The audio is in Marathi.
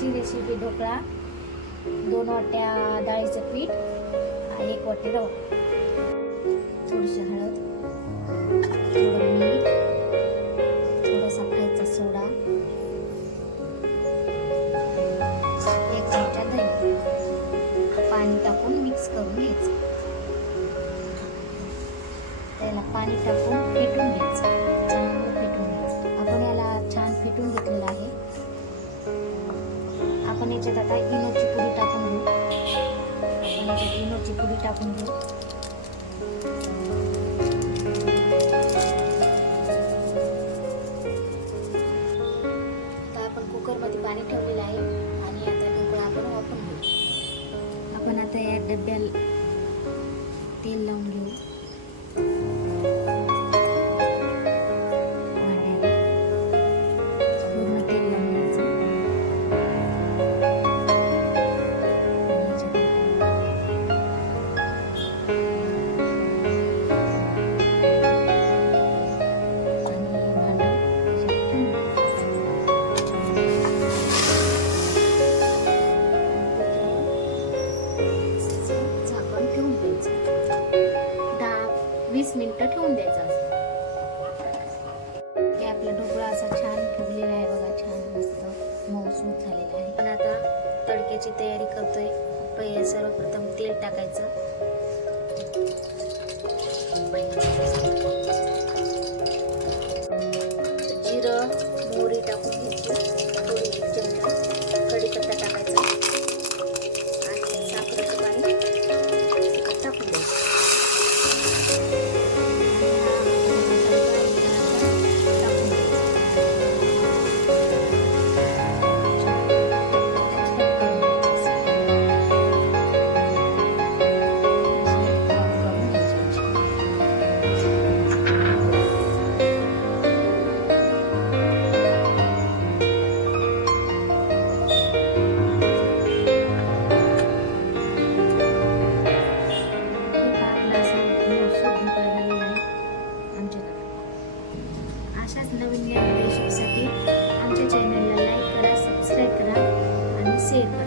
आजची रेसिपी ढोकळा. 2 वाट्या डाळीचं पीठ, 1 वाटी रवा, थोडीशी हळद, थोडं मीठ, थोडासा खायचा सोडा, 1 चमचा दही, पाणी टाकून मिक्स करून घ्यायचं. त्याला पाणी टाकून फेटून घ्यायचं, चांगलं फेटून घ्यायचं. आपण याला छान फेटून घेतलेलं आहे. आपण याच्यात आता इनोची पुडी टाकून घेऊ. आता आपण कुकरमध्ये पाणी ठेवलेलं आहे आणि आता ढोकळा आपण वाफवून घेऊ. आपण आता या डब्याला तेल लावून घेऊ. पूर्ण तेल लावून घ्यायचं. झाकण ठेवून द्यायचं. 10-20 मिनिटं ठेवून द्यायचं. हे आपला ढोकळा असा छान फुगलेला आहे बघा, छान मस्त मऊसूत झालेला आहे. पण आता तडक्याची तयारी करतोय. पहिले सर्वप्रथम तेल टाकायचं. जिरं मोहरी टाकून घ्यायची, थोडी 1 चमचा कढीपत्ता टाकायचा आणि साखरेचं पाणी टाकून द्यायचं. अशाच नवीन रेसिपीसाठी आमच्या चॅनलला लाईक करा, सबस्क्राईब करा आणि शेअर करा.